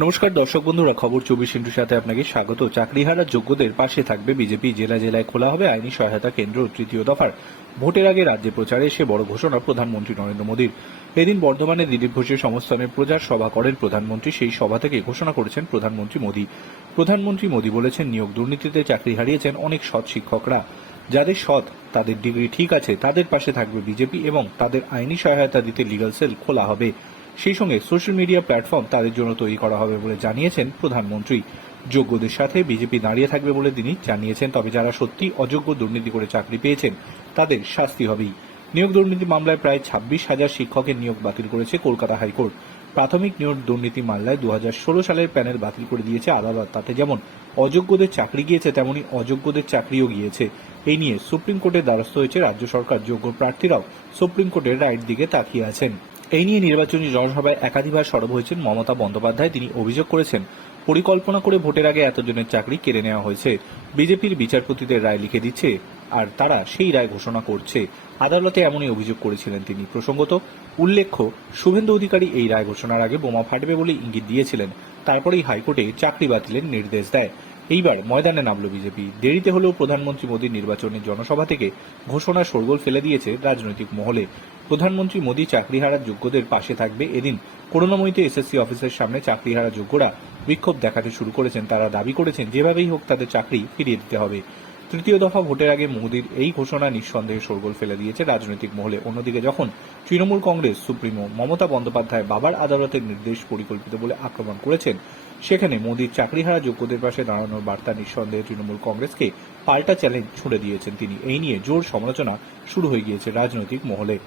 নমস্কার, দর্শক বন্ধুরা, খবর চব্বিশ ইন্টুর সাথে আপনাকে স্বাগত। চাকরি চাকরিহারা যোগ্যদের পাশে থাকবে বিজেপি, জেলা জেলায় খোলা হবে আইনি সহায়তা কেন্দ্র তৃতীয় দফার। ভোটের আগে রাজ্যে প্রচারে এসে বড় ঘোষণা প্রধানমন্ত্রী নরেন্দ্র মোদীর। এদিন বর্ধমানে দিলীপ ঘোষের সমস্থানের প্রচার সভা করেন প্রধানমন্ত্রী। সেই সভা থেকে ঘোষণা করেছেন প্রধানমন্ত্রী মোদী। প্রধানমন্ত্রী মোদী বলেছেন, নিয়োগ দুর্নীতিতে চাকরি হারিয়েছেন অনেক সৎ শিক্ষকরা। যাদের সৎ, তাদের ডিগ্রি ঠিক আছে, তাদের পাশে থাকবে বিজেপি এবং তাদের আইনি সহায়তা দিতে লিগাল সেল খোলা হবে। সেই সঙ্গে সোশ্যাল মিডিয়া প্ল্যাটফর্ম তাদের জন্য তৈরি করা হবে বলে জানিয়েছেন প্রধানমন্ত্রী। যোগ্যদের সাথে বিজেপি দাঁড়িয়ে থাকবে বলে তিনি জানিয়েছেন, তবে যারা সত্যি অযোগ্য দুর্নীতি করে চাকরি পেয়েছেন, তাদের শাস্তি হবেই। নিয়োগ দুর্নীতি মামলায় প্রায় ছাব্বিশ হাজার শিক্ষকের নিয়োগ বাতিল করেছে কলকাতা হাইকোর্ট। প্রাথমিক নিয়োগ দুর্নীতি মামলায় দু হাজার ষোলো সালের প্যানেল বাতিল করে দিয়েছে আদালত। তাতে যেমন অযোগ্যদের চাকরি গিয়েছে, তেমনি অযোগ্যদের চাকরিও গিয়েছে। এই নিয়ে সুপ্রিম কোর্টের দ্বারস্থ হয়েছে রাজ্য সরকার। যোগ্য প্রার্থীরাও সুপ্রিম কোর্টের রায়ের দিকে তাকিয়ে আছেন। এই নিয়ে নির্বাচনী জনসভায় একাধিকবার সরব হয়েছেন মমতা বন্দ্যোপাধ্যায়। তিনি অভিযোগ করেছেন, পরিকল্পনা করে ভোটের আগে এতজনের চাকরি কেড়ে নেওয়া হয়েছে। বিজেপির বিচারপতিদের রায় লিখে দিচ্ছে, আর তারা সেই রায় ঘোষণা করছে। আদালতে এমনই অভিযোগ করেছিলেন তিনি। প্রসঙ্গত, উল্লেখ্য, শুভেন্দু অধিকারী এই রায় ঘোষণার আগে বোমা ফাটবে বলে ইঙ্গিত দিয়েছিলেন। তারপরেই হাইকোর্টে চাকরি বাতিলের নির্দেশ দেয়। এইবার ময়দানে নামল বিজেপি। দেরিতে হলেও প্রধানমন্ত্রী মোদীর নির্বাচনী জনসভা থেকে ঘোষণা শোরগোল ফেলে দিয়েছে রাজনৈতিক মহলে। প্রধানমন্ত্রী মোদী চাকরি চাকরিহারা যোগ্যদের পাশে থাকবে। এদিন করুণাময়ীতে এসএসসি অফিসের সামনে চাকরি চাকরিহারা যোগ্যরা বিক্ষোভ দেখাতে শুরু করেছেন। তারা দাবি করেছেন, যেভাবেই হোক তাদের চাকরি ফিরিয়ে দিতে হবে। তৃতীয় দফা ভোটের আগে মোদীর এই ঘোষণা নিঃসন্দেহে শোরগোল ফেলে দিয়েছে রাজনৈতিক মহলে। অন্যদিকে যখন তৃণমূল কংগ্রেস, সুপ্রিমো মমতা বন্দ্যোপাধ্যায় বাবার আদালতের নির্দেশ পরিকল্পিত বলে আক্রমণ করেছেন, সেখানে মোদীর চাকরিহারা যোগ্যদের পাশে দাঁড়ানোর বার্তা নিঃসন্দেহে তৃণমূল কংগ্রেসকে পাল্টা চ্যালেঞ্জ ছুড়ে দিয়েছেন তিনি। এই নিয়ে জোর সমালোচনা শুরু হয়ে গিয়েছে রাজনৈতিক মহলে।